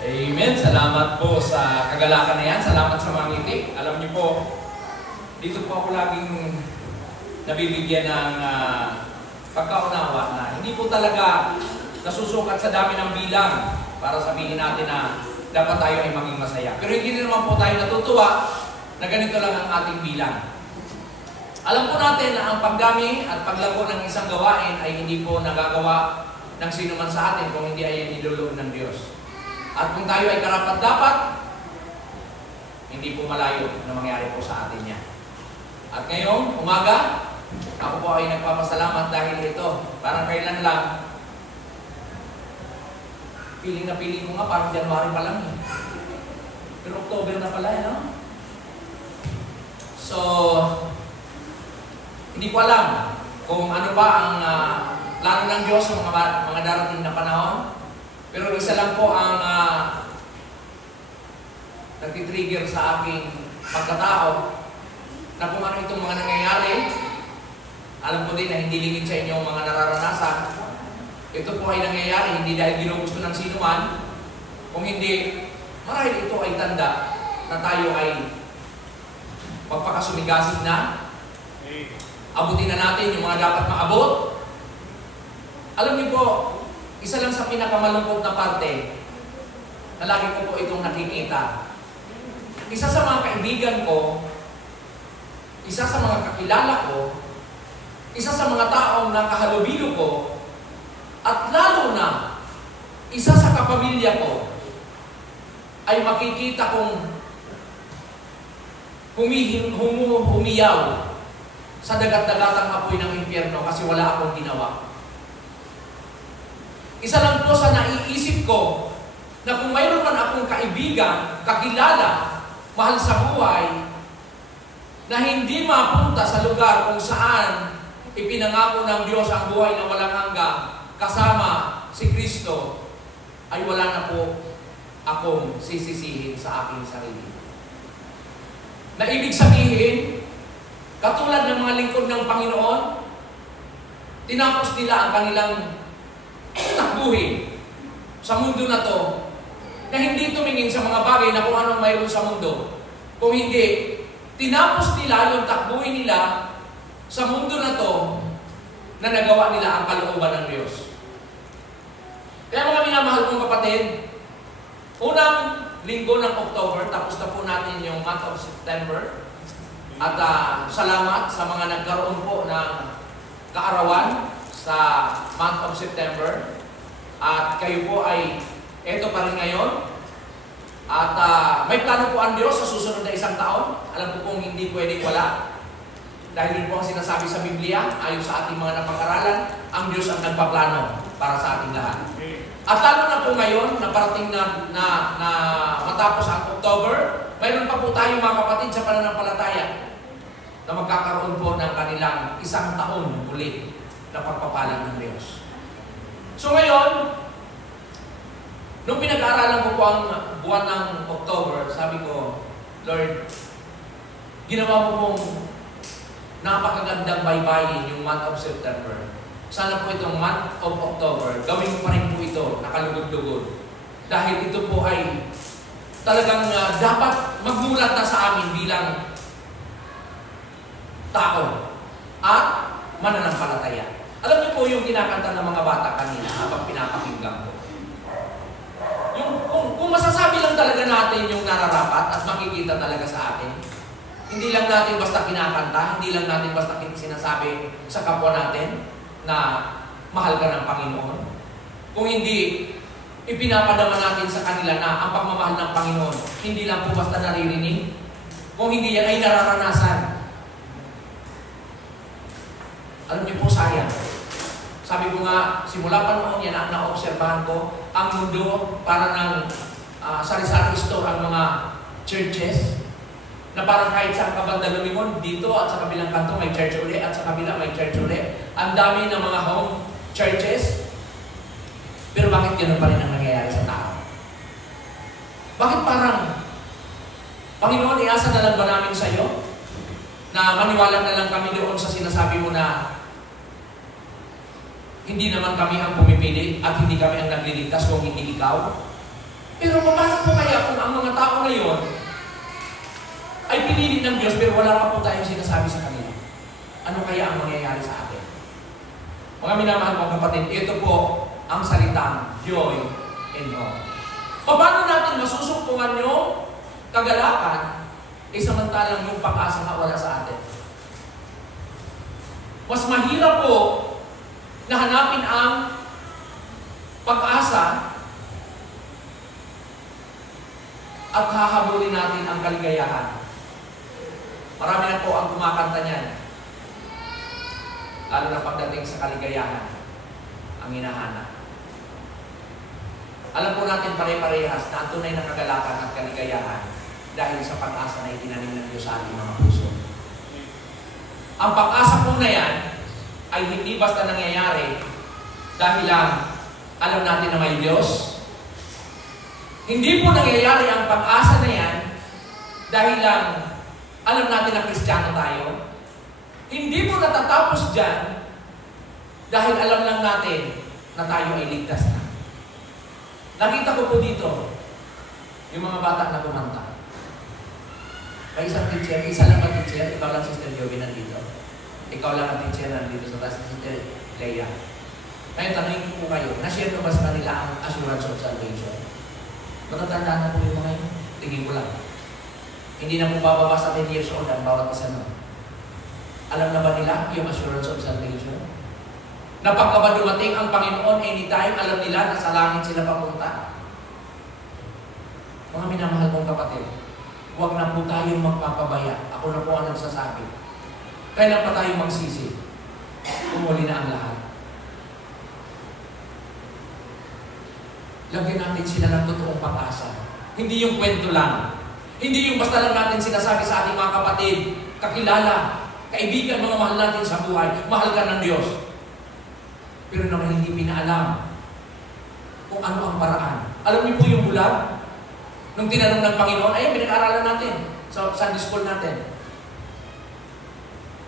Amen. Salamat po sa kagalakan na yan. Salamat sa mga ngiti. Alam niyo po, dito po ako laging nabibigyan ng pagkaunawa na hindi po talaga nasusukat sa dami ng bilang para sabihin natin na dapat tayo ay maging masaya. Pero hindi naman po tayo natutuwa na ganito lang ang ating bilang. Alam po natin na ang pagdami at paglago ng isang gawain ay hindi po nagagawa ng sino man sa atin kung hindi ay niluloob ng Diyos. At kung tayo ay karapat-dapat, hindi po malayo na mangyari po sa atin yan. At ngayong umaga, ako po ay nagpapasalamat dahil ito, parang kailan lang, piling na piling ko nga, parang January pa lang eh. Pero October na pala eh, no? So, hindi ko alam kung ano ba ang plano ng Diyos sa mga darating na panahon. Pero isa lang po ang nagtitrigger sa aking pagkatao na kung ano itong mga nangyayari, alam ko din na hindi lingid sa inyong mga nararanasan. Ito po ay nangyayari hindi dahil ginugusto ng sino man, kung hindi, marahil ito ay tanda na tayo ay magpakasumigasig na. Abutin na natin yung mga dapat maabot. Alam niyo po, isa lang sa pinakamalungkot na parte na lagi ko po itong nakikita. Isa sa mga kaibigan ko, isa sa mga kakilala ko, isa sa mga taong nakahalubilo ko, at lalo na, isa sa kapamilya ko, ay makikita kong humiyaw sa dagat-dagatang apoy ng impyerno kasi wala akong ginawa. Isa lang po sa naiisip ko na kung mayroon man akong kaibigan, kakilala, mahal sa buhay, na hindi mapunta sa lugar kung saan ipinangako ng Diyos ang buhay na walang hanggang kasama si Kristo, ay wala na po akong sisisihin sa aking sarili. Na ibig sabihin, katulad ng mga lingkod ng Panginoon, tinapos nila ang kanilang takbuhin sa mundo na to, na hindi tumingin sa mga bagay na kung anong mayroon sa mundo. Kung hindi, tinapos nila yung takbuhin nila sa mundo na to, na nagawa nila ang kalooban ng Diyos. Kaya mga minamahal kong kapatid, unang linggo ng October, tapos na po natin yung month of September. At salamat sa mga nagkaroon po ng kaarawan sa month of September. At kayo po ay eto pa rin ngayon. At may plano po ang Diyos sa susunod na isang taon. Alam ko pong hindi pwedeng wala. Dahil yun po ang sinasabi sa Biblia, ayon sa ating mga napag-aralan, ang Diyos ang nagpaplano para sa ating lahat. At lalo na po ngayon, na parating na matapos ang October, mayroon pa po tayo mga kapatid sa pananampalataya na magkakaroon po ng kanilang isang taon ulit na pagpapalang ng Diyos. So ngayon, nung pinag-aaralan ko po ang buwan ng October, sabi ko, Lord, ginawa mo pong napakagandang baybayin yung month of September. Sana po itong month of October, gawin mo pa rin po ito, nakalugod-lugod. Dahil ito po ay talagang dapat magmulat na sa amin bilang tao at mananampalataya. Alam niyo po yung kinakanta ng mga bata kanina habang pinapakinggan ko. Kung masasabi lang talaga natin yung nararapat at makikita talaga sa atin, hindi lang natin basta kinakanta, hindi lang natin basta sinasabi sa kapwa natin na mahal ka ng Panginoon. Kung hindi, ipinapadama natin sa kanila na ang pagmamahal ng Panginoon, hindi lang po basta naririnig, kung hindi yan ay nararanasan. Alam niyo po, sayang. Sabi ko nga, simula pa noon yan ang naobserbahan ko, ang mundo para ng sari-sari store ang mga churches, na parang kahit sa kabanda lumingon, dito at sa kabilang kanto may church uli, at sa kabila may church uli. Ang dami ng mga home churches. Pero bakit ganoon pa rin ang nangyayari sa tao? Bakit parang, Panginoon, iasa na lang ba namin sa iyo? Na maniwala na lang kami doon sa sinasabi mo na hindi naman kami ang pumipili at hindi kami ang nagliligtas kung hindi ikaw? Pero paano po kaya kung ang mga tao ngayon ay pinili ng Diyos pero wala pa po tayong sinasabi sa kanila? Ano kaya ang mangyayari sa atin? Mga minamahal kong kapatid, ito po ang salitang joy and hope. Paano natin masusumpungan yung kagalakan samantalang yung pag-asa na wala sa atin? Mas mahirap po na hanapin ang pag-asa at hahabulin natin ang kaligayahan. Marami na po ang kumakanta niyan. Lalo na pagdating sa kaligayahan, ang hinahanap. Alam po natin pare-parehas na ang tunay na kagalakan at kaligayahan dahil sa pag-asa na itinanim ng Diyos sa ating mga puso. Ang pag-asa po na yan ay hindi basta nangyayari dahil lang alam natin na may Diyos. Hindi po nangyayari ang pag-asa na yan dahil lang alam natin na Kristiyano tayo. Hindi po natatapos dyan dahil alam lang natin na tayo ay ligtas na. Nakita ko po dito yung mga bata na kumanta. May isang teacher, isa lang ang teacher, ikaw lang Sister Joey nandito. Ikaw lang ang teacher nandito sa taas, Sister Leia. Ngayon, tanongin ko po kayo, na-share ko ba sa kanila ang assurance of salvation? Matatandaan na po yung mga yun. Tingin ko lang. Hindi na po bababa sa 10 years old ang bawat isa nun. Alam na ba nila yung assurance of salvation? Na pagka ba dumating ang Panginoon anytime, alam nila na sa langit sila papunta? Mga minamahal kong kapatid, huwag na po tayong magpapabaya. Ako na po ang nagsasabi. Kailan pa tayo magsisi? Umuli na ang lahat. Lagyan natin sila ng totoong pag-asa. Hindi yung kwento lang. Hindi yung basta lang natin sinasabi sa ating mga kapatid, kakilala, kaibigan, mga mahal natin sa buhay, mahal ka ng Diyos. Pero naman hindi pinaalam kung ano ang paraan. Alam niyo po yung bulag? Nung tinanong ng Panginoon, ayun, pinag-aralan natin sa Sunday school natin.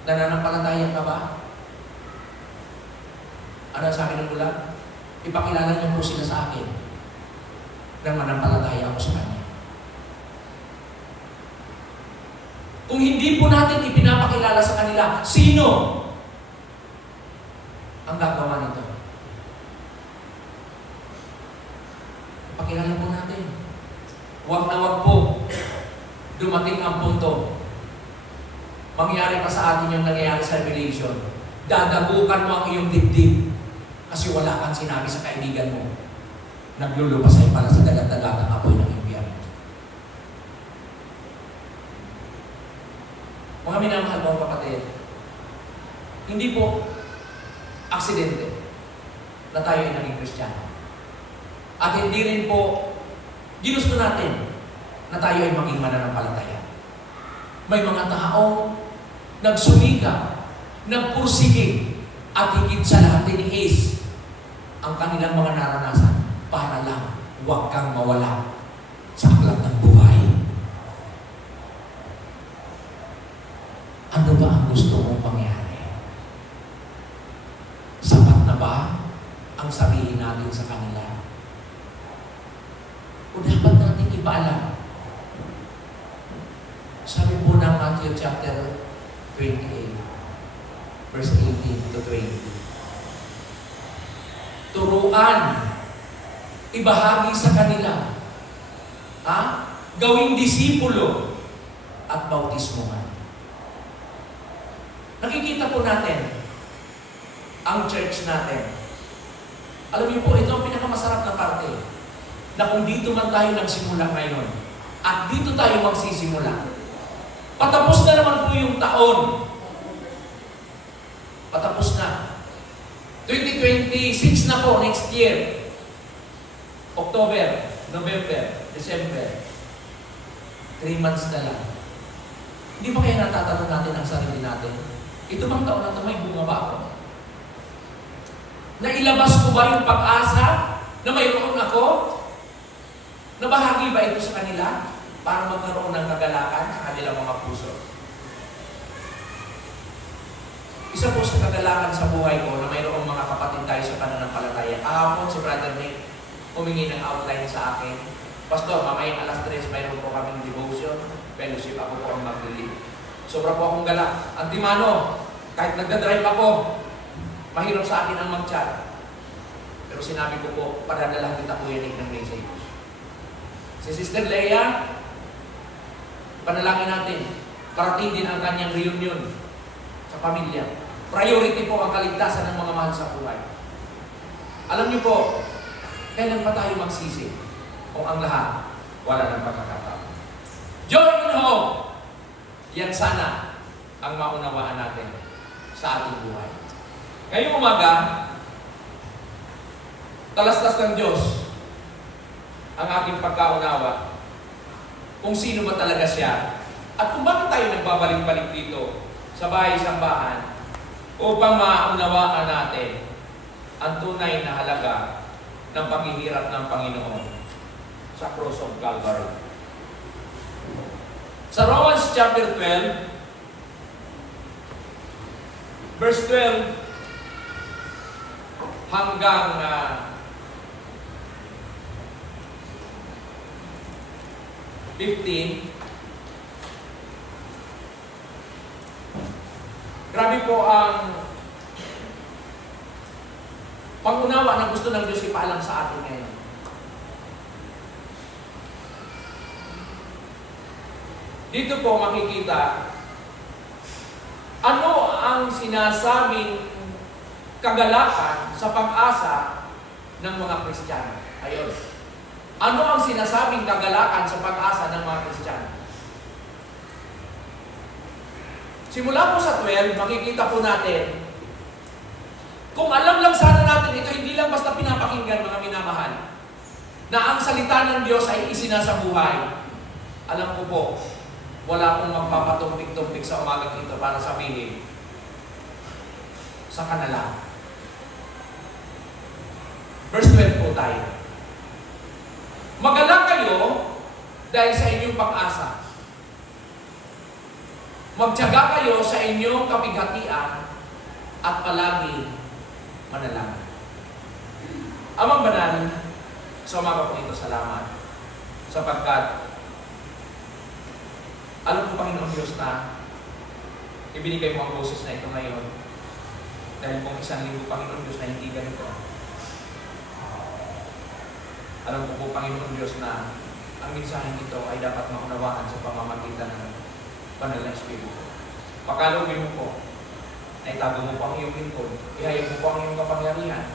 Nananampalataya ka ba? Ano sa akin ng bulag? Ipakilala niyo po sila sa akin nang manampalataya ako sa Kanya. Kung hindi po natin ipinapakilala sa kanila, sino ang gagawa nito? Pakilala po natin. Huwag na huwag po dumating ang punto. Mangyari pa sa atin yung nangyayari sa Revelation. Dadabukan mo ang iyong dibdib kasi wala kang sinabi sa kaibigan mo. Naglulupasay pala sa dagat-dagat ang apoy ng impyerno. Mga minamahal mong kapatid, hindi po aksidente na tayo ay naging Kristiyano. At hindi rin po ginusto natin na tayo ay maging mananampalataya. May mga taong nagsumika, nagpursige, at higit sa lahat tiniis ang kanilang mga naranasan para lang huwag kang mawala sa aklat ng buhay. Ano ba ang gusto mong mangyari? Sapat na ba ang sabihin natin sa kanila? O dapat natin ipaalam? Sabi po ng Matthew chapter 28, verse 18 to 20. Turuan, ibahagi sa kanila, gawing disipulo at bautismuhan. Nakikita po natin ang church natin. Alam niyo po, ito ang pinakamasarap na parte. Na kung dito man tayo nagsimula ngayon at dito tayo magsisimula, patapos na naman po yung taon. Patapos na. 2026 na po, next year. October, November, December. 3 months na lang. Hindi ba kaya natatanong natin ang sarili natin? Ito bang taon na ito, may bunga ba ako? Nailabas ko ba yung pag-asa na mayroon ako? Nabahagi ba ito sa kanila para magkaroon ng kagalakan sa kanilang mga puso? Isa po sa kagalakan sa buhay ko na mayroong mga kapatid tayo sa pananampalataya. Kahapon si Brother Nick humingi ng outline sa akin. Pastor, mamayang alas 3, mayroon po kaming devotion, fellowship, ako po ang mag-lead. Sobra po akong gala. Antimano, kahit nagdadrive ako, mahirap sa akin ang mag-chat. Pero sinabi ko po, padadala kita po yan ng message. Si Sister Leia, panalangin natin, parating din ang kanyang reunion sa pamilya. Priority po ang kaligtasan ng mga mahal sa buhay. Alam niyo po, kailan pa tayo magsisi kung ang lahat wala ng pagkakataon? Joy in hope! Yan sana ang maunawaan natin sa ating buhay. Ngayong umaga, talastas ng Diyos ang ating pagkaunawa kung sino ba talaga siya at kung bakit tayo nagbabalik-balik dito sa bahay-sambahan upang maunawaan natin ang tunay na halaga ng paghihirap ng Panginoon sa cross of Calvary. Sa Romans chapter 12, verse 12 hanggang 15, grabe po ang pag-unawa na gusto ng Diyos ipaalam sa atin ngayon. Dito po makikita ano ang sinasabing kagalakan sa pag-asa ng mga Kristiyano. Ayun. Ano ang sinasabing kagalakan sa pag-asa ng mga Kristiyano? Simula po sa 12, makikita po natin, kung alam lang sana natin, ito hindi lang basta pinapakinggan, mga minamahal, na ang salita ng Diyos ay isinasabuhay. Alam ko po, wala akong magpapatumpik-tumpik sa umagang ito para sabihin, sa kanila. Verse 12 po tayo. Magalak kayo dahil sa inyong pag-asa. Magtiyaga kayo sa inyong kapighatian at palagi manalangin. Amang banal, sa umaga po ito, salamat. Sapagkat, alam ko Panginoon Diyos na ibinigay mo ang boses na ito ngayon. Dahil kung isang linggo, Panginoon Diyos, na hindi ganito. Alam ko po, Panginoon Diyos, na ang mensaheng ito ay dapat maunawaan sa pamamagitan ng banal na Espiritu. Pakalugin mo po, na itago mo po ang iyong lingkod, ihayag mo po ang iyong kapangyarihan,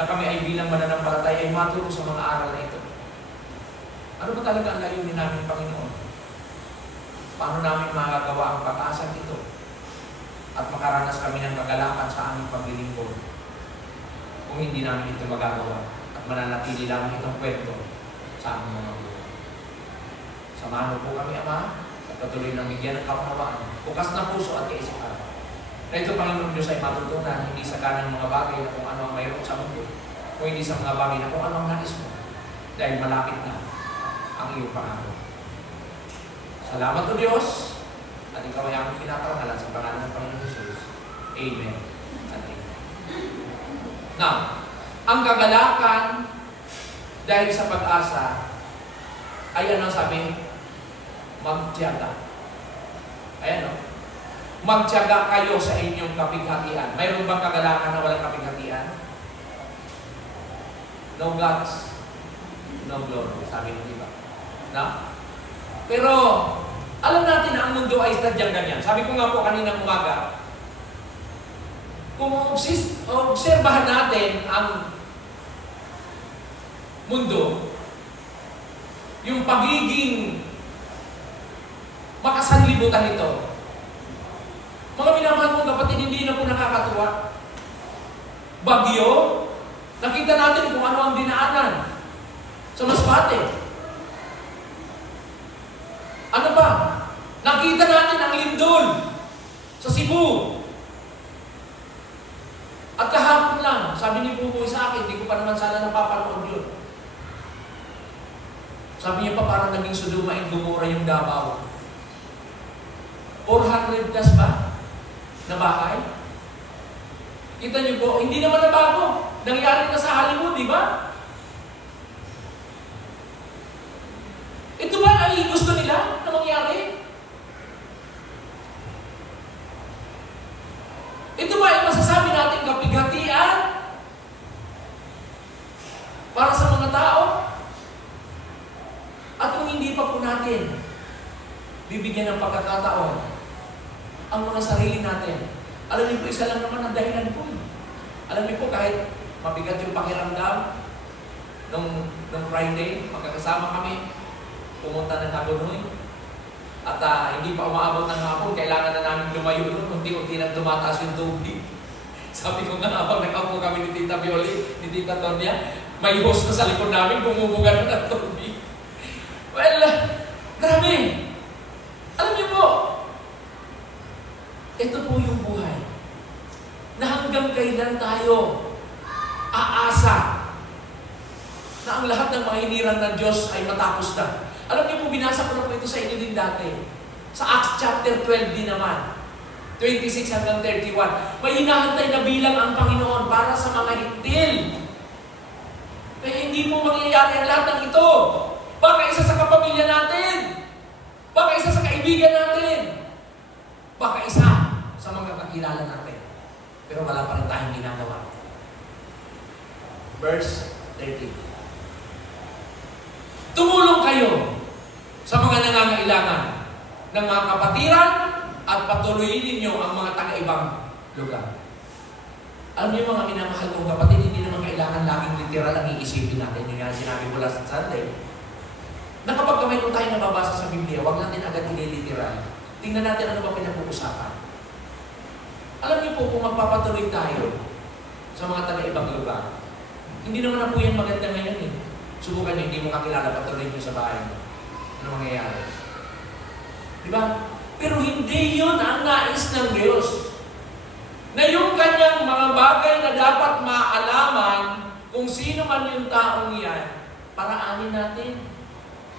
na kami ay bilang mananampalataya ay maturo sa mga aral na ito. Ano ba talaga ang layunin namin, Panginoon? Paano namin magagawa ang pag-asa ito? At makaranas kami ng kagalakan sa aming paglilingkod kung hindi namin ito magagawa at mananatili lang itong kwento sa aming mga buhay. Samahan po kami, Ama, at patuloy ng bigyan ng kaunawaan, bukas na puso at kaisipan. Na ito, Panginoon Diyos, ay matutunan hindi sa kanang mga bagay na kung ano ang mayroon sa mundo, kung hindi sa mga bagay na kung ano ang nais mo, dahil malapit na ang iyong pangako. Salamat o Diyos, at ikaw ay aming pinaparangalan sa pangalan ng Panginoon Jesus. Amen. At amen. Now, ang kagalakan dahil sa pag-asa ay ano sabi? Magtiyaga. Ayan o. Magtiyaga kayo sa inyong kapighatian. Mayroon bang kagalakan na walang kapighatian? No gods, no glory. Sabi ng iba. Na? Pero, alam natin na ang mundo ay sadyang ganyan. Sabi ko nga po kaninang umaga, kung obserbahan natin ang mundo, yung pagiging makasanlibutan nito, mga minamahal kong kapatid, hindi na po nakakatuwa. Bagyo, nakita natin kung ano ang dinaanan sa Masbate. Ano ba? Nakita natin ang lindol sa Cebu. At kahapon lang, sabi ni Buboy sa akin, hindi ko pa naman sana napapanood yun. Sabi niya pa parang naging Sodoma and Gomorrah yung Davao. 400 plus ba na bahay? Kita niyo po, hindi naman nabago. Nangyari na sa Hollywood, di ba? para sa mga tao. At kung hindi pa po natin bibigyan ng pagkakataon ang mga sarili natin, alam niyo po, isa lang naman ang dahilan po. Alam niyo po, kahit mabigat yung pakiramdam, nung Friday, magkakasama kami, pumunta ng Hagonoy, at hindi pa umaabot ng hapon, kailangan na namin lumayo doon, unti-unti nang dumataas yung tubig. Sabi ko nga, habang nakaupo kami ni Tita Violi, ni Tita Tonya, may hose na sa likod namin, bumubuga na ng tubig. Well, grabe. Alam niyo po, ito po yung buhay na hanggang kailan tayo aasa na ang lahat ng mga hiniran ng Diyos ay matapos na. Alam niyo po, binasa ko na po ito sa inyo din dati. Sa Acts chapter 12 din naman, 26 hanggang 31. May hinahantay na bilang ang Panginoon para sa mga hintil. Kaya hindi po mangyayari ang lahat ng ito. Baka isa sa kapamilya natin. Baka isa sa kaibigan natin. Baka isa sa mga kakilala natin. Pero wala pa rin tayong ginagawa. Verse 13. Tumulong kayo sa mga nangangailangan ng mga kapatiran at patuloyin ninyo ang mga taga-ibang lugar. Alam niyo mga minamahal kong kapatid, hindi naman kailangan laging literal ang iisipin natin. Yung nga sinabi ko last Sunday, na kapag mayroon tayo nababasa sa Biblia, huwag natin agad iniliteral. Tingnan natin ano ba pinag-uusapan. Alam niyo po, kung magpapatuloy tayo sa mga taga-ibang lugar, hindi naman na po yan maganda ngayon eh. Subukan niyo, hindi mo kakilala, patuloy niyo sa bahay mo. Ano mangyayari? Diba? Pero hindi yun ang nais ng Diyos. Na yung kanyang mga bagay na dapat maalaman kung sino man yung taong yan, paraanin natin.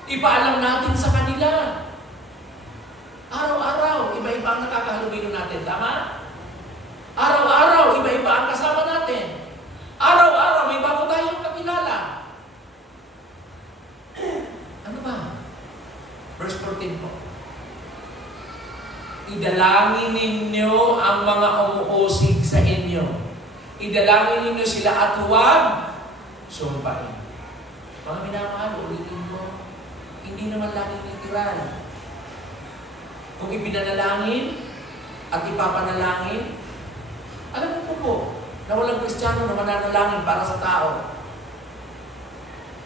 Ipaalam natin sa kanila. Araw-araw, iba-iba ang nakakahalubilo natin. Tama? Araw-araw, iba-iba ang kasama natin. Araw-araw, may bago tayong kakilala. Ano ba? Verse 14 po. Idalangin ninyo ang mga umuusig sa inyo. Idalangin ninyo sila at huwag sumpain. Mga minamahal, ulitin ko, hindi naman laging literal. Kung ipinanalangin at ipapanalangin, alam mo po na walang Kristiyano na mananalangin para sa tao.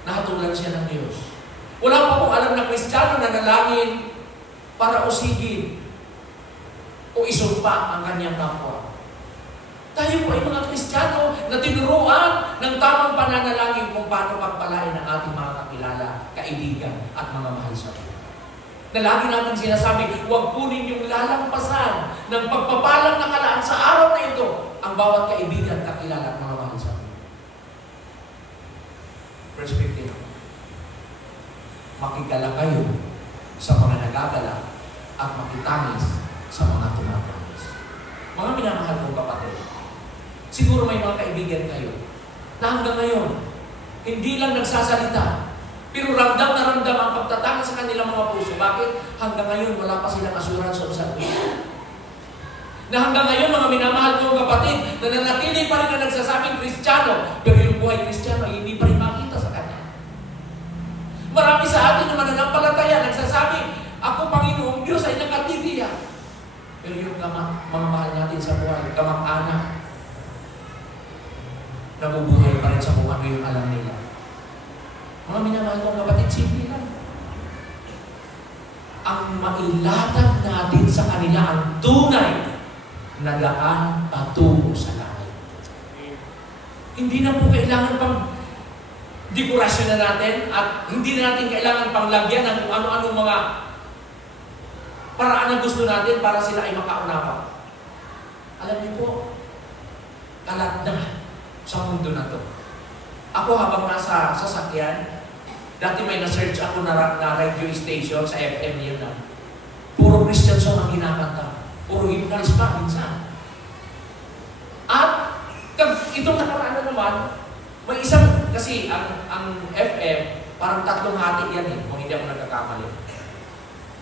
Nahatulan siya ng Diyos. Wala pa pong alam na Kristiyano na nanalangin para usigin o isumpa ang kanyang kapwa. Tayo po ay mga Kristiyano na tinuruan ng tamang pananalangin kung paano pagpalain ang ating mga kakilala, kaibigan, at mga mahal sa Diyos. Na lagi natin sinasabi, huwag po ninyong lalampasan ng pagpapalang nakalaan sa araw na ito ang bawat kaibigan, kakilala, at mga mahal sa Diyos. Perspective. Makigala kayo sa mga nagagala at makitangis sa mga tumatangis. Mga minamahal kong kapatid, siguro may mga kaibigan kayo na hanggang ngayon, hindi lang nagsasalita, pero ramdam na ramdam ang pagtatangis sa kanilang mga puso. Bakit? Hanggang ngayon, wala pa silang assurance sa Diyos. Na hanggang ngayon, mga minamahal kong kapatid, na nanatili pa rin na nagsasabing Kristiyano, pero yung buhay Kristiyano ay hindi pa rin makita sa kanya. Marami sa atin na mananampalataya, nagsasabi, ako Panginoong Diyos ay nakatitiyak. Pero yung mga mahal natin sa buhay, kamag-anak, nabubuhay pa rin sa kung ano yung alam nila. Mga minamahal kong kapatid, simple lang. Ang mailatag natin sa kanila ang tunay na daan patungo sa langit. Hindi na po kailangan pang dekorasyon na natin at hindi na natin kailangan pang lagyan ng kung ano-ano mga paraan na gusto natin para sila ay makaunawa. Alam niyo po, kalat na sa mundo na to. Ako habang nasa sasakyan, dati may na-search ako na radio station sa FM yun na. Puro Christian song ang kinakanta. Puro hymnals pa minsan. At itong nakaraan na naman, may isang, kasi ang FM, parang tatlong hati yan kung hindi ako nagkakamali.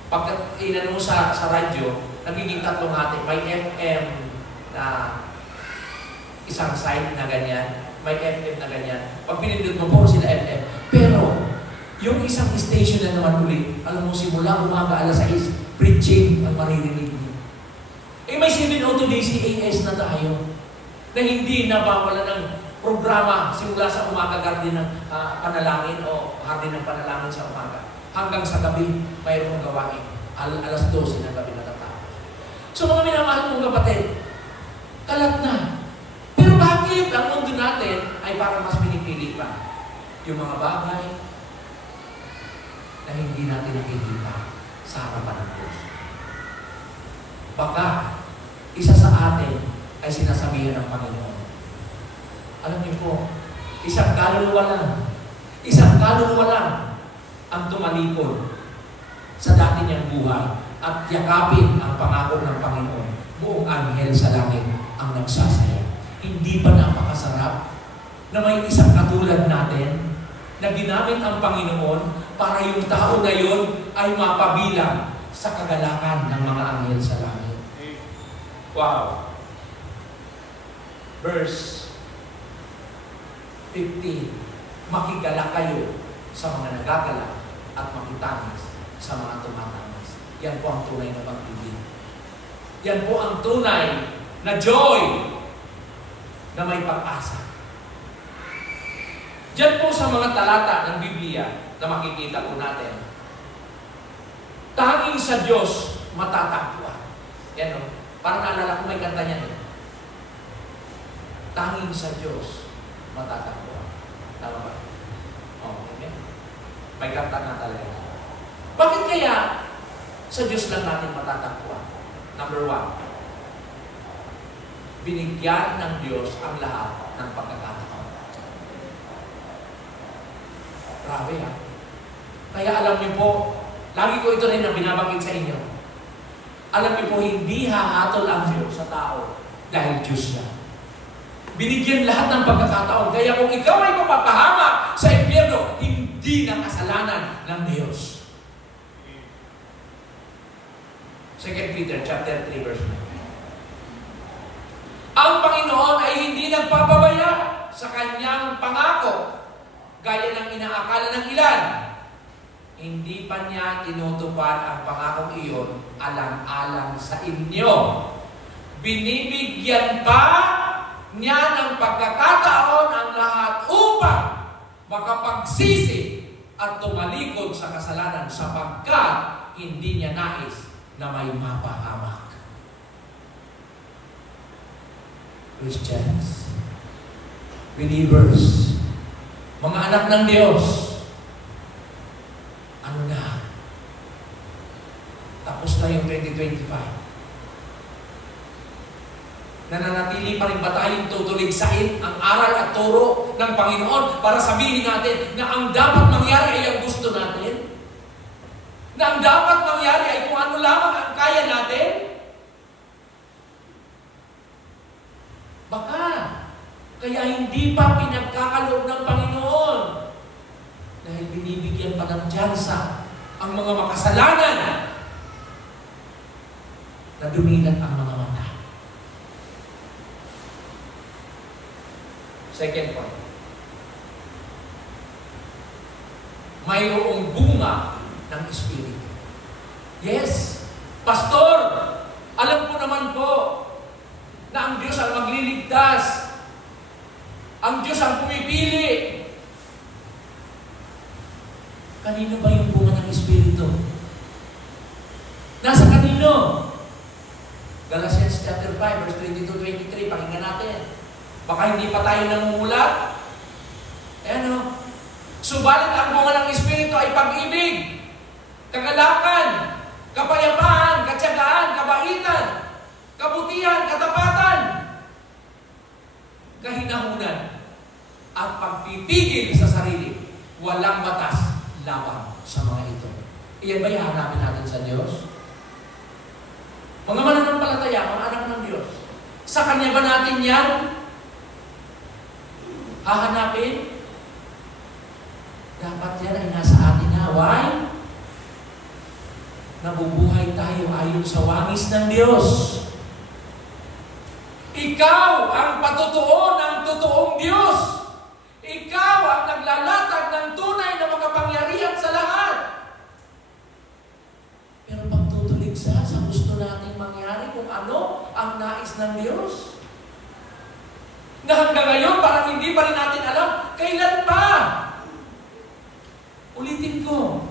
Pagkat inano mo sa radyo, nagiging tatlong hati. May FM na isang side na ganyan. may FM na ganyan. Pag pinindot mo, puro sila FM. Pero, yung isang station na naman ulit, alam mo, simula umaga alas 6, preaching ang maririnig mo. Eh, may 702 DCAS na tayo na hindi nabawala ng programa simula sa umaga, garden ng panalangin o hardin ng panalangin sa umaga. Hanggang sa gabi, mayroong gawain. Alas 12 ng gabi natatapos. So mga minamahal mong kapatid, kalat na. Pero bakit ang mundo natin ay parang mas pinipili pa? Yung mga bagay na hindi natin nakikita sa harapan ng Diyos. Baka isa sa atin ay sinasabihan ng Panginoon. Alam niyo po, isang kaluluwa lang ang tumalikod sa dati niyang buhay at yakapin ang pangako ng Panginoon. Buong anghel sa langit ang nagsasaya. Hindi ba napakasarap na may isang katulad natin na ginamit ang Panginoon para yung tao na yun ay mapabilang sa kagalakan ng mga anghel sa langit? Wow! Verse 15, makigala kayo sa mga nagagalak at makitangis sa mga tumatangis. Yan po ang tunay na pag-ibig. Yan po ang tunay na joy na may pag-asa. Diyan po sa mga talata ng Biblia na makikita po natin, tanging sa Diyos matatagpuan. Yan o. Parang naalala ko may kanta niyan. Tanging sa Diyos matatagpuan. Tama ba? Okay. May kanta na talaga. Bakit kaya sa Diyos lang natin matatagpuan? Number 1, binigyan ng Diyos ang lahat ng pagkakataon. Grabe ha. Kaya alam niyo po, lagi ko ito rin ang binabanggit sa inyo. Alam niyo po, hindi hahatol ang Diyos sa tao dahil Diyos siya. Binigyan lahat ng pagkakataon. Kaya kung ikaw ay mapapahama sa impyerno, hindi na kasalanan ng Diyos. 2 Peter chapter 3 verse 9. Ang Panginoon ay hindi nagpapabaya sa kanyang pangako, gaya ng inaakala ng ilan. Hindi pa niya tinutupad ang pangakong iyon alang-alang sa inyo. Binibigyan pa niya ng pagkakataon ang lahat upang makapagsisi at tumalikod sa kasalanan sapagkat hindi niya nais na may mapahamak. Christians, believers, mga anak ng Diyos, ano na? Tapos na yung 2025. Nananatili pa rin ba tayong tutuligsain ang aral at turo ng Panginoon para sabihin natin na ang dapat mangyari ay ang gusto natin? Na ang dapat mangyari ay kung ano lamang ang kaya natin? Baka, kaya hindi pa pinagkakaloob ng Panginoon dahil binibigyan pa ng tsansa ang mga makasalanan na dumilat ang mga mata. Second point. Mayroong bunga ng Espiritu. Yes, Pastor, alam ko naman po na ang Diyos ang magliligtas. Ang Diyos ang pumipili. Kanino ba yung bunga ng Espiritu? Nasa kanino? Galatians chapter 5, verse 22-23, pakinggan natin. Baka hindi pa tayo namumulat. Subalit ang bunga ng Espiritu ay pag-ibig, kagalakan, kapayapaan, katyagaan, kabaitan, kabutihan, katapatan, kahinahunan, at pagpipigil sa sarili. Walang batas laban sa mga ito. Iyan ba ihanapin natin sa Diyos? Mga mananampalataya, mga anak ng Diyos, sa Kanya ba natin yan hahanapin? Dapat yan ay nasa atin na. Why? Nabubuhay tayo ayon sa wangis ng Diyos. Ikaw ang patutuo ng totoong Diyos. Ikaw ang naglalatag ng tunay na makapangyarihan sa lahat. Pero pagtutuligsa sa gusto nating mangyari kung ano ang nais ng Diyos. Na hanggang ngayon, parang hindi pa rin natin alam, kailan pa? Ulitin ko.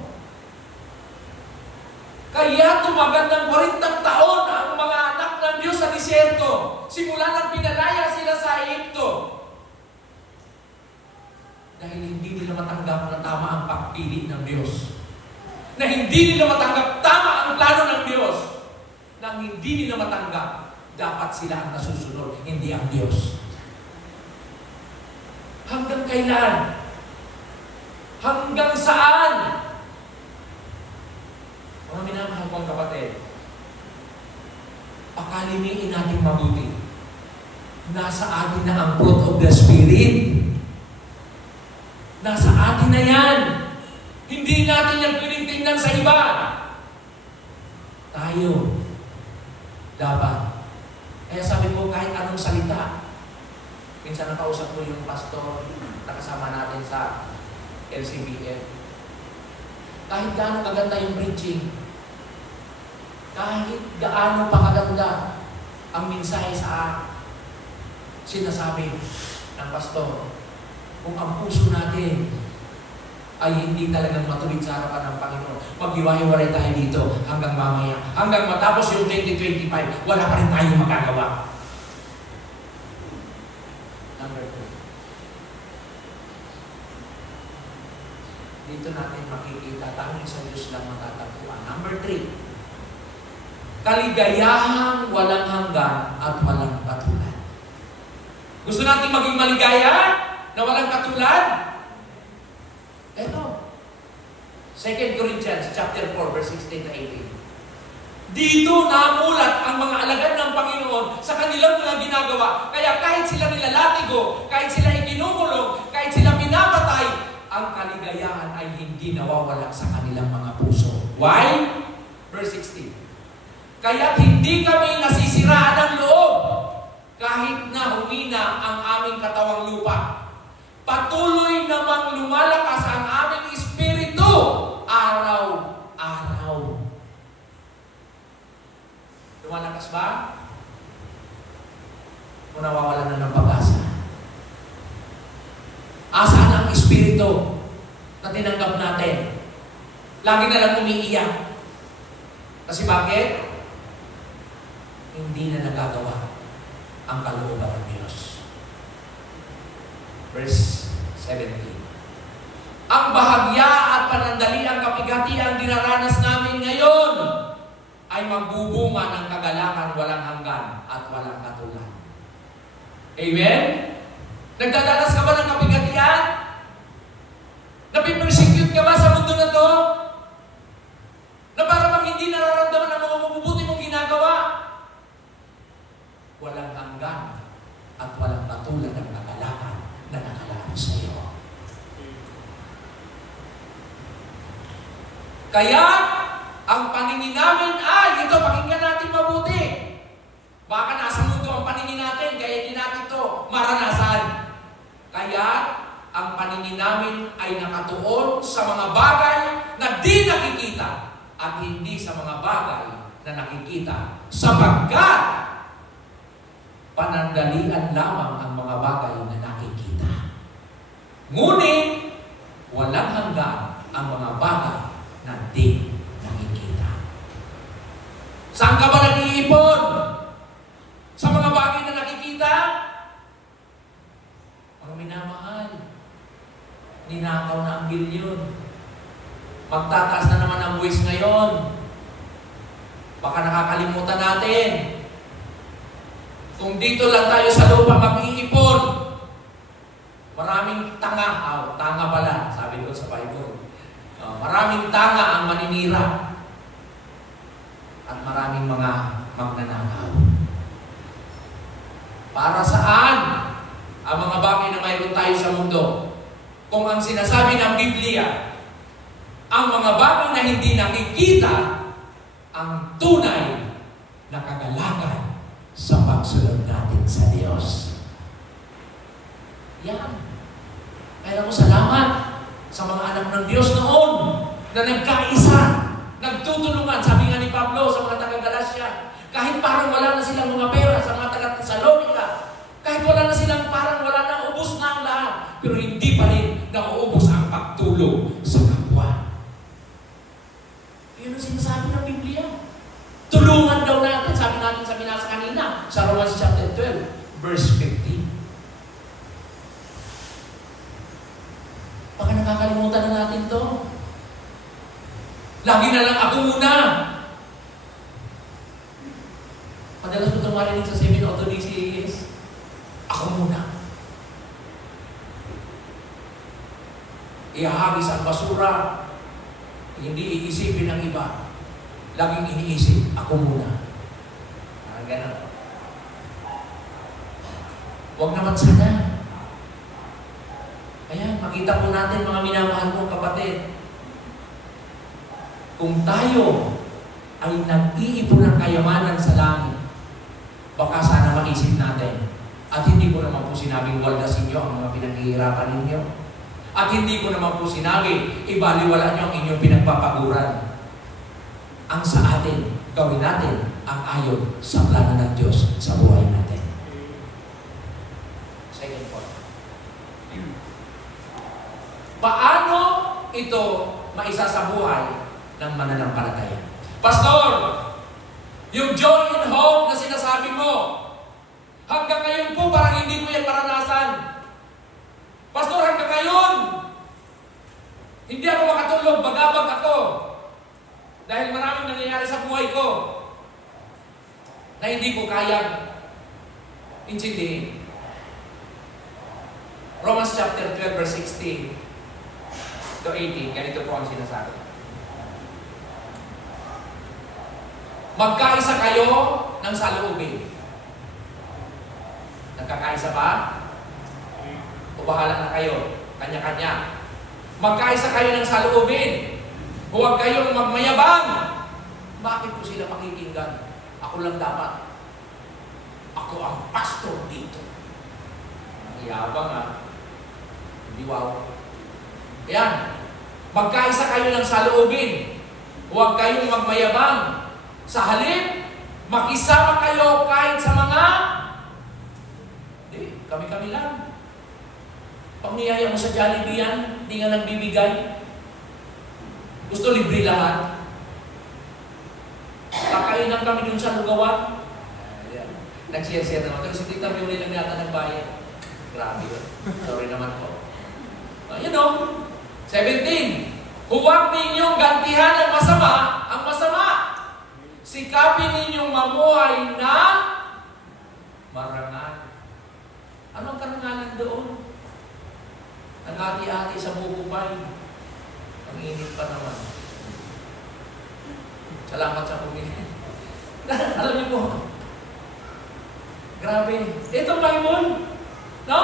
Kaya tumagal ng 40 taon ang mga anak ng Diyos sa disyerto. Simula nang pinalaya sila sa Egypto. Dahil hindi nila matanggap na tama ang pagpili ng Diyos. Na hindi nila matanggap tama ang plano ng Diyos. Na hindi nila matanggap, dapat sila ang nasusunod, hindi ang Diyos. Hanggang kailan? Hanggang saan? Mga minamahal kong kapatid, pakalimiin natin mabuti. Nasa atin na ang fruit of the Spirit. Nasa atin na yan. Hindi natin yan pwedeng tingnan sa iba. Tayo, dapat. Kaya sabi ko, kahit anong salita, minsan nakausap ko yung pastor na kasama natin sa LCBF. Kahit gaano kaganda yung preaching, kahit gaano pa kaganda ang mensahe sa sinasabi ng pastor, kung ang puso natin ay hindi talagang matuwid sa harapan ng Panginoon, maghiwa-hiwalay tayo dito hanggang mamaya. Hanggang matapos yung 2025, wala pa rin tayong magagawa. Number 2. Dito natin makikita, tanging sa Diyos lang matatagpuan. Number 3. Kaligayahang walang hanggan at walang katulad. Gusto natin maging maligaya na walang katulad? Ito. 2 Corinthians chapter 4, verse 16 to 18. Dito namulat ang mga alagad ng Panginoon sa kanilang mga ginagawa. Kaya kahit sila nilalatigo, kahit sila ikinungulong, kahit sila pinapatay, ang kaligayahan ay hindi nawawala sa kanilang mga puso. Why? Verse 16. Kaya't hindi kami nasisiraan ng loob kahit na humina ang aming katawang lupa. Patuloy namang lumalakas ang aming espiritu araw-araw. Lumalakas ba? O nawawala na ng pag-asa? Asaan ang espiritu na tinanggap natin? Lagi na lang umiiyak. Kasi bakit? Hindi na nagagawa ang kalooban ng Diyos. Verse 17. Ang bahagya at panandaliang kapigatian dinaranas namin ngayon ay magbubunga ng kagalakan walang hanggan at walang katulad. Amen? Nagdadanas ka ba ng kapigatian? Napipersecute ka ba sa mundo na to? Na para bang hindi nararamdaman ang mga mabubuti mong ginagawa? Walang hanggan at walang katulad ng kagalakan na nakalaro sa iyo. Kaya, ang paningin namin ay, ito, pakinggan natin mabuti. Baka nasa mundo ang paningin natin, kaya hindi natin ito maranasan. Kaya, ang paningin namin ay nakatuon sa mga bagay na di nakikita at hindi sa mga bagay na nakikita. Sapagkat, panandalian lamang ang mga bagay na nakikita. Ngunit, walang hanggan ang mga bagay na di nakikita. Saan ka ba nag-iipon? Sa mga bagay na nakikita? Mga minamahal, ninakaw na ang bilyon. Magtataas na naman ang buwis ngayon. Baka nakakalimutan natin. Kung dito lang tayo sa lupa mag-iipon, maraming tanga. Tanga pala, sabi ko sa Bible. Maraming tanga ang maninira. At maraming mga magnanakaw. Para saan ang mga bagay na mayroon tayo sa mundo? Kung ang sinasabi ng Biblia, ang mga bagay na hindi nakikita, ang tunay na kagalakan sa pagsunod natin sa Diyos. Yan. Kaya ako salamat sa mga anak ng Diyos noon na nagkaisa, nagtutulungan. Sabi nga ni Pablo sa mga taga-Galacia, kahit parang wala na silang mga pera sa mga taga-Thessalonica, kahit wala na silang parang wala na, ubos na ang lahat, pero hindi pa rin nauubos ang pagtulong sa kapwa. Yun ang sinasabi ng Biblia. Tulungan daw natin, sabi natin sa binasa kanina, sa Romans chapter 12, verse 15. Baka nakakalimutan na natin to. Lagi na lang ako muna. Madalas ko itong marinig sa 7 auto DCAS. Ako muna. Ihahagis ang basura. Hindi iisipin ng iba. Laging iniisip, ako muna. Ganun. Huwag naman sana. Ayan, makita po natin mga minamahal kong kapatid. Kung tayo ay nag-iipon ng kayamanan sa langit, baka sana maisip natin. At hindi ko naman po sinabing waldasin nyo ang mga pinaghihirapan ninyo. At hindi ko naman po sinabi, ibaliwala nyo ang inyong pinagpapaguran. Ang sa atin, gawin natin ang ayon sa plano ng Diyos sa buhay natin. Second point. Paano ito maisa sa buhay ng mananampalataya? Pastor, yung joy and hope na sinasabi mo, hanggang ngayon po parang hindi ko yan maranasan. Pastor, hanggang ngayon, hindi ako makatulog, bagabag ako. Dahil maraming nangyayari sa buhay ko na hindi ko kayang intindihin. Romans chapter 12, verse 16 to 18, ganito po ang sinasabi. Magkaisa kayo ng saloobin. Nagkakaisa ba? O bahala na kayo, kanya-kanya. Magkaisa kayo ng saloobin. Huwag kayong magmayabang. Bakit ko sila pakikinggan? Ako lang dapat. Ako ang pastor dito. Mayabang ha. Hindi wow. Ayan. Magkaisa kayo ng saloobin. Huwag kayong magmayabang. Sa halip, makisama kayo kahit sa mga kami-kami lang. Pag niyaya mo sa Jollibee yan, hindi nga nagbibigay. Gusto libre lahat. Kakainan kami dun sa lugawan. Nag-share-share naman. Pero si Tita Muli lang yata nagbayad. Grabe yun. Sorry naman po. You know, 17. Huwag ninyong gantihan ang masama. Sikapin ninyong mamuhay na marangal. Anong karangalan doon? Nag-ati-ati sa bubupay. Ang init pa naman. Salamat sa pumili. Alam niyo po, grabe. Itong Bible, no?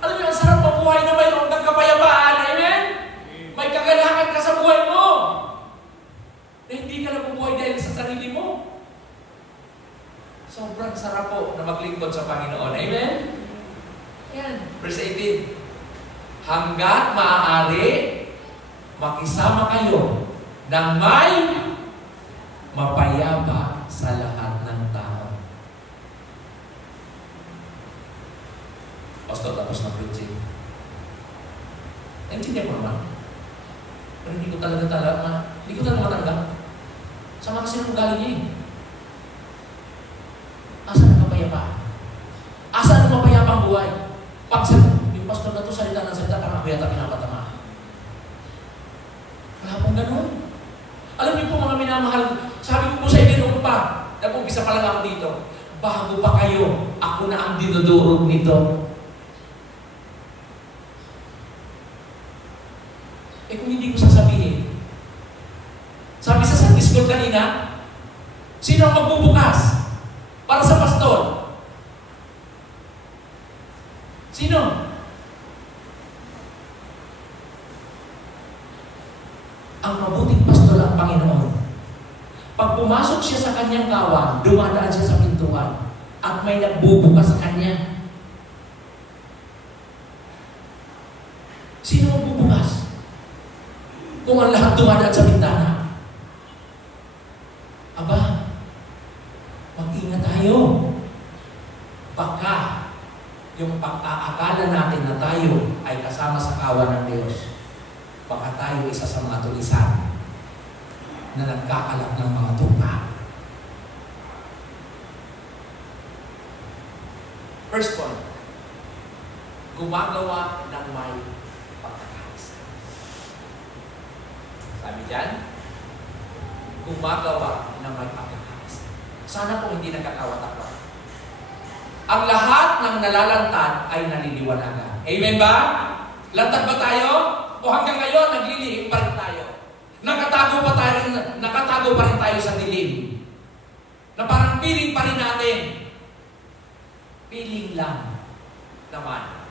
Alam niyo, ang sarap mabuhay na mayroon kang kapayapaan. Amen? May kagalakan ka sa buhay mo. Na hindi ka nabubuhay dahil sa sarili mo. Sobrang sarap po na maglingkod sa Panginoon. Amen? Ayan. Verse 18. Hanggat maaari, makisama kayo ng may mapayapa sa lahat ng tao. Pastor, tapos na preaching. Naintindihan mo naman. Pero hindi ko talaga matanggap. Sama kasi ng ugali niya eh. Asan ang kapayapaan? Asan ang mapayapang buhay? Pag yung pastor na to salita ng salita, parang ako yata pinapatama. Wala pong ganun. Alam niyo po mga minamahal, sabi ko po sa inyo noon pa, nag-umpisa pa lang ako dito, bago pa kayo, ako na ang dinudurog nito. Eh kung hindi ko sasabihin, sabi sa Sunday School kanina, sino ang magbubukas para sa pastor? Sino? Ang mabuting pastor ang Panginoon. Pag pumasok siya sa kanyang kawan, dumadaan siya sa pintuan at may nagbubukas sa kanya. magbubukas? Kung ang lahat dumadaan sa bintana. Aba, mag-ingat tayo. Baka yung pag-aakala natin na tayo ay kasama sa kawan ng Diyos, baka tayo isa sa mga tulisan na nagkakalat ng mga tupa. First point, gumagawa ng may pagkakaisa. Sabi dyan, gumagawa ng may pagkakaisa. Sana po hindi nagkakawatak-watak. Ang lahat ng nalalantad ay naliliwanagan. Amen ba? Lantad ba tayo? O hanggang ngayon, naglilihim pa rin tayo? Nakatago pa rin tayo sa dilim. Na parang piling pa rin natin. Piling lang naman.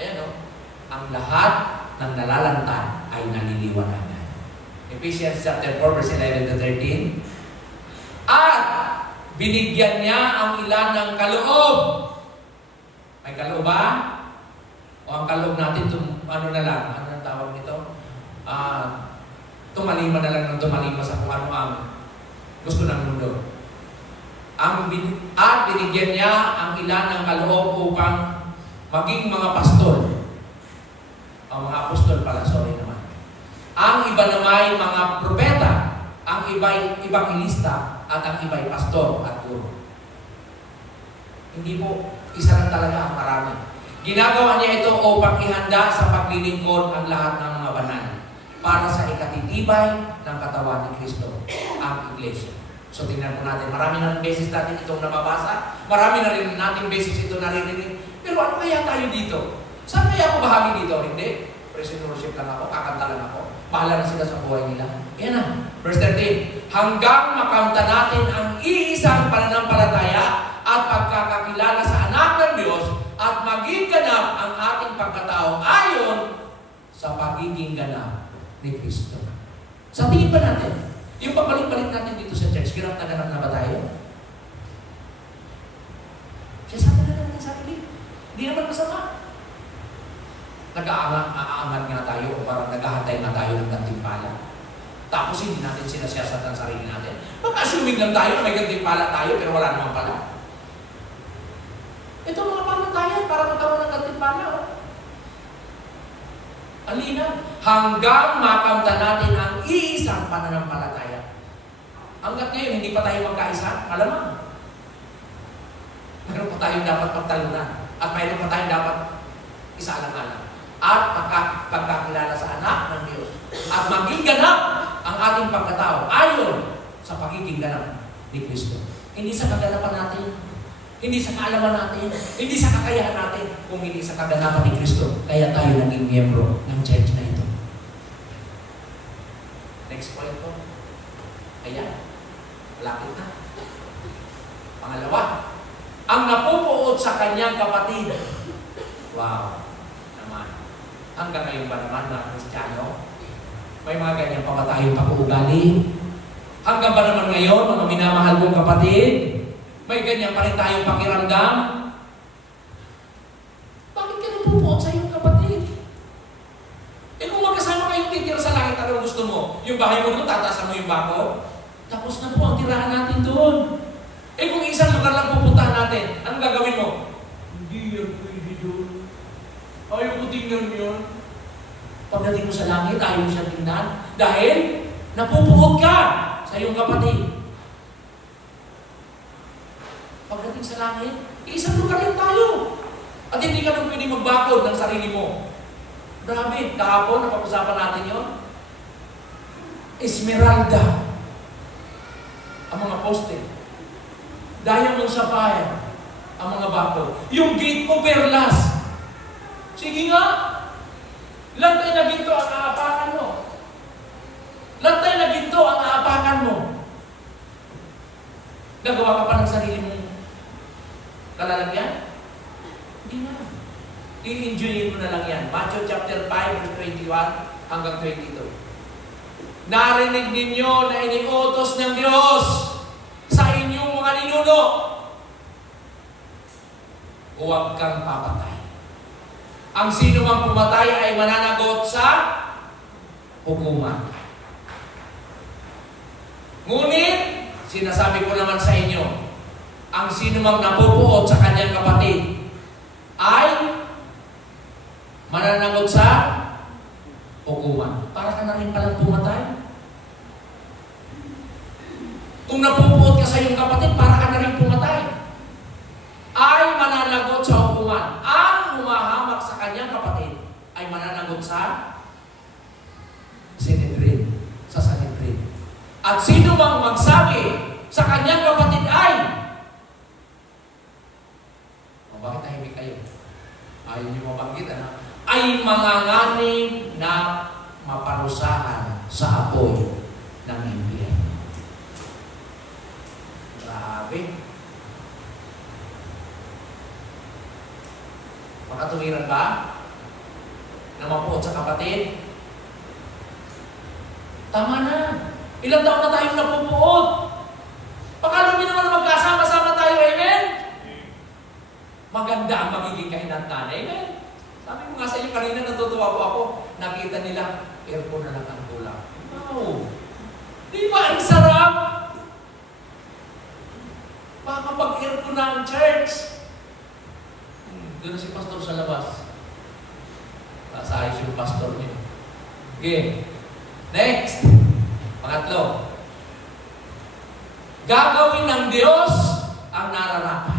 Ayan o. Ang lahat ng nalalantad ay naliliwanagan. Ephesians chapter 4, verse 11 to 13. At binigyan niya ang ilan ng kaloob. May kaloob ba? O ang kaloob natin, ano na lang, ano ang tawag nito? Tumalima na lang ng tumalima sa kung ano ang gusto ng mundo. At binigyan niya ang ilan ng kaloob upang maging mga pastor. O mga apostol pala, sorry naman. Ang iba naman mga propeta, ang iba'y evangelista, at ang iba'y pastor at guro. Hindi po, isa lang talaga ang marami. Ginagawa niya ito upang ihanda sa paglilingkod ang lahat ng mga banal para sa ikatitibay ng katawan ni Kristo, ang Iglesia. So tingnan po natin, marami na rin beses natin itong nababasa, marami na rin natin beses ito naririnig. Pero ano kaya tayo dito? Saan kaya ako bahagi dito? Hindi. Praise and worship lang ako, kakanta lang ako. Bahala na sila sa buhay nila. Yan na. Verse 13. Hanggang makamta natin ang iisang pananampalataya at pagkakakilala sa anak ng Diyos at maging ganap ang ating pagkatao ayon sa pagiging ganap ni Kristo. Sa tingin ba natin, yung pabalik-balik natin dito sa church, ganap na ganap na ba tayo? Siya sabi na natin sa akin, hindi naman masama. Nag-aangat nga tayo o parang naghahantay nga tayo ng gantimpala. Tapos hindi natin sinasiyasat ang sarili natin. Mag-assuming lang tayo na may gantimpala tayo pero wala naman pala. Ito mga pamantayan para magkaroon ng gantimpala. Alina, hanggang makamta natin ang iisang pananampalataya. Hanggat ngayon, hindi pa tayo magkaisa, alam. Mayroon pa tayong dapat pagtalunan. At mayroon pa tayong dapat isa-alang-alang. At pagkakilala sa anak ng Diyos. At maging ganap ang ating pagkatao ayon sa pagiging ganap ni Kristo. Hindi sa kaganapan natin, hindi sa kaalaman natin, hindi sa kakayahan natin, kung hindi sa kaganapan ni Kristo. Kaya tayo naging miyembro ng church na ito. Next point po. Ayan. Malapit na. Pangalawa, ang napupuot sa kanyang kapatid. Wow. Hanggang ngayon ba naman mga Kristiyano, may mga ganyan pa ba tayong pag-uugali? Hanggang ba naman ngayon, mga minamahal kong kapatid, may ganyan pa rin tayong pakiramdam? Bakit ka napupuot sa iyong kapatid? Eh kung magkasama kayong titira sa langit, ano gusto mo? Yung bahay mo doon, tatasan mo yung bako? Tapos na po ang tirahan natin doon. Eh kung isang lugar lang pupuntahan natin, anong gagawin mo? Hindi yan pwede doon. Ayaw ko tingnan yun. Pagdating mo sa langit, ayaw mo siyang tingnan. Dahil, napupuot ka sa iyong kapatid. Pagdating sa langit, isang lugar lang tayo. At hindi ka nang pwede magbakod ng sarili mo. Grabe, kahapon, napag-usapan natin yun. Esmeralda. Ang mga poste. Diamond sapphire. Ang mga bakod. Yung gate mo, perlas. Sige nga, lantay na ginto ang aapakan mo. Lantay na ginto ang aapakan mo. Gagawa ka pa ng sarili mong kalalagyan? Hindi na. I-enjoyin mo na lang yan. Matthew chapter 5, verse 21 hanggang 22. Narinig ninyo na iniutos ng Diyos sa inyong mga ninuno. Huwag kang papatay. Ang sino mang pumatay ay mananagot sa hukuman. Ngunit, sinasabi ko naman sa inyo, ang sino mang napupuot sa kanyang kapatid ay mananagot sa hukuman. Para ka na rin palang pumatay. Kung napupuot ka sa iyong kapatid, para ka na rin pumatay. Ay mananagot sa hukuman. Ang humahamak sa kanyang kapatid ay mananagot sa Sanhedrin. Sa Sanhedrin. At sino mang magsabi sa kanyang kapatid ay bakit tahimik kayo? Ayaw niyo mabanggit, ano? Ay manganganib na maparusahan sa apoy ng impyerno. Grabe. Makatuwiran ba? Na mapuot sa kapatid? Tama na. Ilang taon na tayong napupuot. Pakala naman na magkasama-sama tayo, amen? Maganda ang magiging kahinatnan, amen? Sabi ko nga sa inyo kanina, natutuwa po ako, nakita nila, aircon na lang ang kulang. Wow! Di ba ang sarap? Baka pag-aircon na ang church. Doon na si pastor sa labas. Nasa ayos yung pastor niya. Okay. Next. Pangatlo. Gagawin ng Diyos ang nararapat.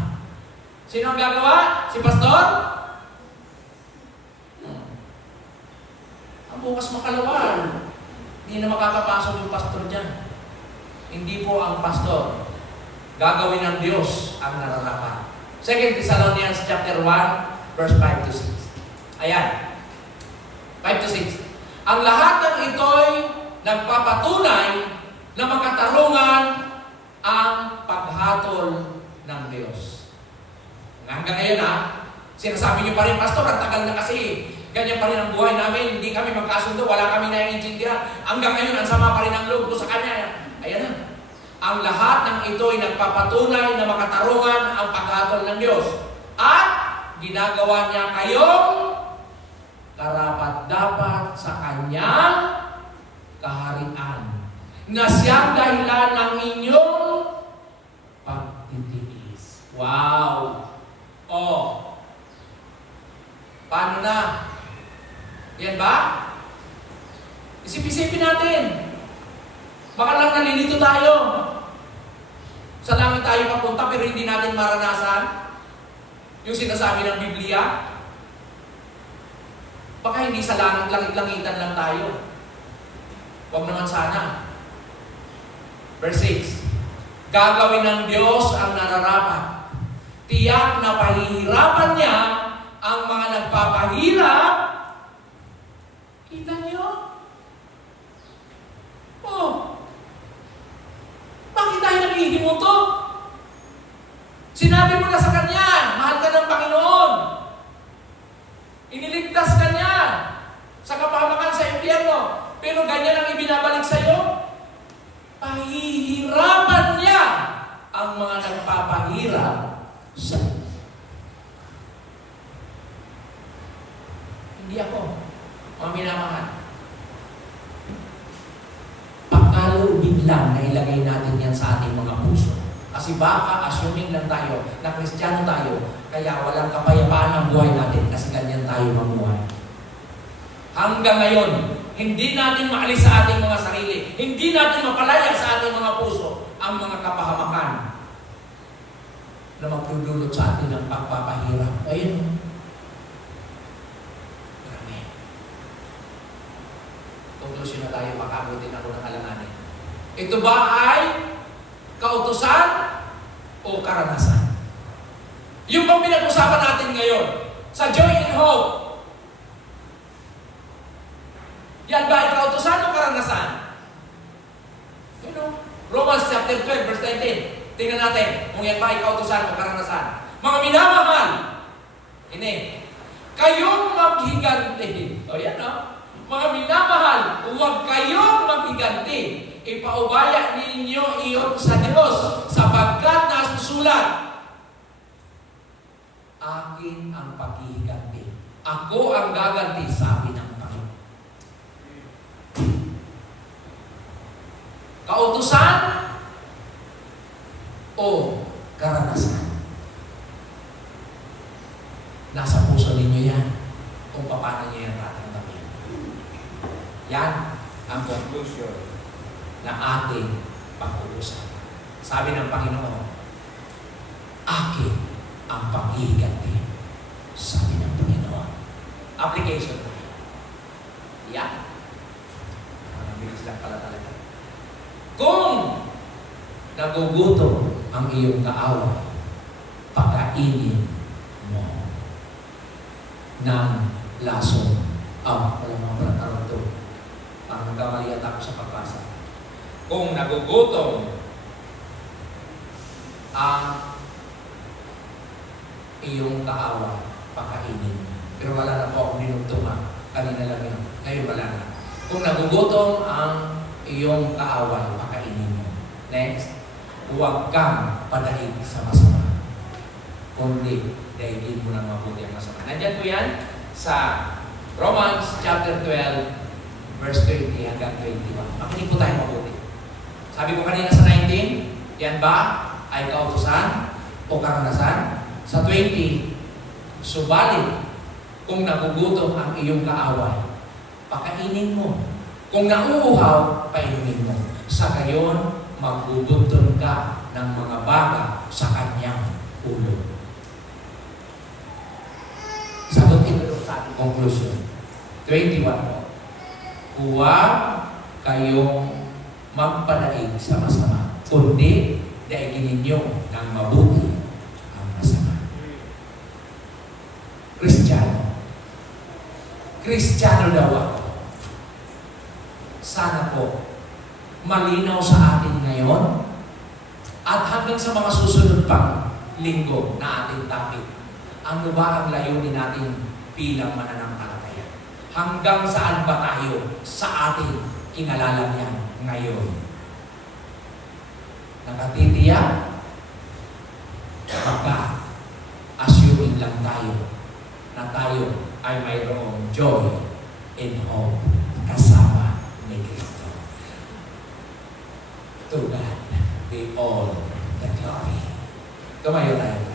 Sino ang gagawa? Si pastor? Ang bukas makalawal. Hindi na makakapasok yung pastor dyan. Hindi po ang pastor. Gagawin ng Diyos ang nararapat. 2 Thessalonians chapter 1, verse 5 to 6. Ayan. 5 to 6. Ang lahat ng ito'y nagpapatunay na makatarungan ang paghatol ng Diyos. Hanggang ngayon sinasabi niyo pa rin, pastor, ang tagal na kasi. Ganyan pa rin ang buhay namin. Hindi kami magkasundo. Wala kami naiintindihan. Hanggang ngayon, ang sama pa rin ang loob ko sa kanya. Ayan na. Ang lahat ng ito ay nagpapatunay na makatarungan ang paghatol ng Diyos. At ginagawa niya kayong karapat-dapat sa kanyang kaharian na siyang dahilan ng inyong pagtitiis. Wow! Oh. Paano na? Yan ba? Isip-isipin natin. Baka lang nalilito tayo. Sa langit tayo papunta pero hindi natin maranasan yung sinasabi ng Biblia. Baka hindi sa langit-langitan lang tayo. Huwag naman sana. Verse 6. Gagawin ng Diyos ang nararapat. Tiyak na pahihirapan niya ang mga nagpapahirap. Kita niyo? Oh. Bakit tayo naghihimuto? Sinabi mo na sa Kanya, mahal ka ng Panginoon. Iniligtas ka niya sa kapahamakan sa impyerno. Pero ganyan ang ibinabalik sa iyo. Pahihirapan niya ang mga nagpapahirap sa iyo. Hindi ako, mga minamahal. Pakalubig lang na ilagay natin yan sa ating mga puso. Kasi baka assuming lang tayo na Kristiyano tayo, kaya walang kapayapaan ang buhay natin kasi ganyan tayo mamuhay. Hanggang ngayon, hindi natin maalis sa ating mga sarili, hindi natin mapalaya sa ating mga puso ang mga kapahamakan na magdudulot sa atin ng pagpapahirap. Ayun. Grabe. Konklusyon na tayo, makabutin ako ng alanganin. Ito ba ay kautusan o karanasan? Yung bang pinag-usapan natin ngayon sa Joy and Hope, yan ba ay kautusan o karanasan? You know, Romans chapter 12 verse 19. Tingnan natin kung yan ba ay kautusan o karanasan. Mga minamahal, ini, kayong maghiganti. O yan mga minamahal, huwag kayong maghiganti. Ipaubaya ninyo iyon sa Diyos sapagkat nasusulat, akin ang paghihiganti. Ako ang gaganti, sabi ng Panginoon. Kautusan o karanasan? Nasa puso ninyo yan kung paano nyo yan tatanggapin. Yan ang conclusion na ating pag-uusapan. Sabi ng Panginoon, akin ang panghihiganti. Sabi ng Panginoon. Application tayo. Yan. Mabilis lang pala talaga. Kung nagugutom ang iyong kaaway, pakainin mo ng lason. Wala mga pala ito. Parang nagkamali ako sa pagbasa. Kung nagugutom ang iyong kaaway, pakainin mo. Pero wala na po akong dinugtuma. Kanina lang yun. Ngayon wala na. Kung nagugutom ang iyong kaaway, pakainin mo. Next, huwag kang padaig sa masama. Kundi, daigin mo ng mabuti ang masama. Nandyan po yan sa Romans chapter 12, verse 20 hanggang 21. Makinig po tayo mabuti. Sabi ko kanina sa 19, yan ba ay kautusan o karanasan? Sa 20, subalit, kung nagugutom ang iyong kaaway, pakainin mo. Kung nauuhaw, painumin mo. Sa gayon, magbubunton ka ng mga baga sa kanyang ulo. Sagot ito sa ating conclusion. 21 po. Huwag kayong magpadaig sa masama, kundi daiginin ninyo ng mabuti ang masama. Kristiyano daw ako. Sana po malinaw sa atin ngayon at hanggang sa mga susunod pang linggo na ating topic. Ano ba ang layunin natin bilang mananampalataya? Hanggang saan ba tayo sa ating kinalalaman ngayon? Nakatitiyak? Baka assuming lang tayo na tayo ay mayroong joy and hope kasama ni Kristo. To God be all the glory. Tumayo tayo.